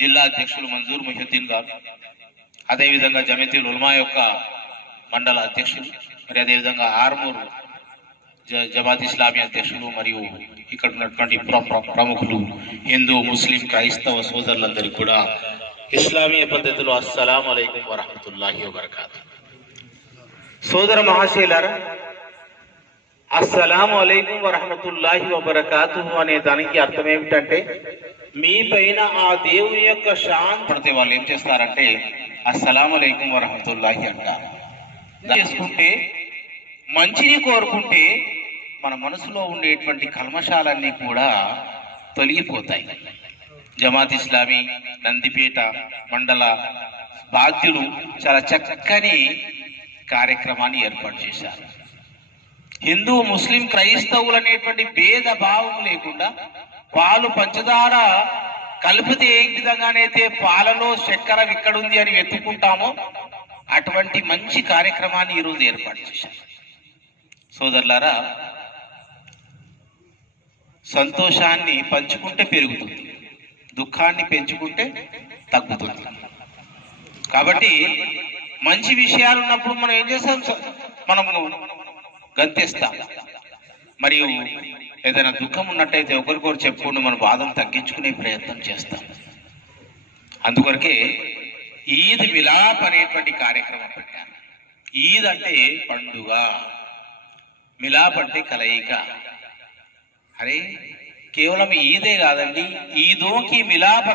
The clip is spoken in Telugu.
జిల్లా అధ్యక్షులు మంజూర్ ముహిద్దీన్ గారు, అదేవిధంగా జమియతుల్ ఉలమా యొక్క మండల అధ్యక్షులు, మరి అదేవిధంగా ఆర్మూరు జమాత్ ఇస్లామీ అధ్యక్షులు మరియు ఇక్కడ ఉన్నటువంటి ప్రముఖులు హిందూ ముస్లిం క్రైస్తవ సోదరులందరికీ కూడా ఇస్లామీయ పద్ధతిలో అస్సలాము అలైకుం వరహమతుల్లాహి వబరకాతుహు. సోదర మహాశయులారా, అస్సలాము అలైకుం వరహమతుల్లాహి వబరకాతుహు అనే దానికి అర్థం ఏమిటంటే, మీ పైన ఆ దేవుని యొక్క శాంతి పడితే వాళ్ళు ఏం చేస్తారంటే అస్సలాము అలైకుం వరహమతుల్లాహి అంటారు. చేసుకుంటే, మంచిని కోరుకుంటే మన మనసులో ఉండేటువంటి కల్మషాలన్నీ కూడా తొలగిపోతాయి. జమాత్ ఇస్లామీ నందిపేట మండల బాధ్యులు చాలా చక్కని కార్యక్రమాన్ని ఏర్పాటు చేశారు. హిందూ ముస్లిం క్రైస్తవులు అనేటువంటి భేద భావం లేకుండా పాలు పంచదార కలిపితే ఏ విధంగానైతే పాలలో చక్కెర ఇక్కడుంది అని వెతుక్కుంటామో అటువంటి మంచి కార్యక్రమాన్ని ఈరోజు ఏర్పాటు చేశారు. సోదరులారా, సంతోషాన్ని పంచుకుంటే పెరుగుతుంది, దుఃఖాన్ని పెంచుకుంటే తగ్గుతుంది. కాబట్టి మంచి విషయాలు ఉన్నప్పుడు మనం ఏం చేస్తాం, మనము గంతేస్తాం. మరియు ఏదైనా దుఃఖం ఉన్నట్టయితే ఒకరికొకరు చెప్పుకుంటూ మన బాధను తగ్గించుకునే ప్రయత్నం చేస్తాం. అందుకొరకే ఈద్ మిలాప్ అనేటువంటి కార్యక్రమం పెట్టారు. ఈద్ అంటే పండుగ, మిలాప్ అంటే కలయిక. అరే కేవలం ఈదే కాదండి, ఈదోకి మిలాప్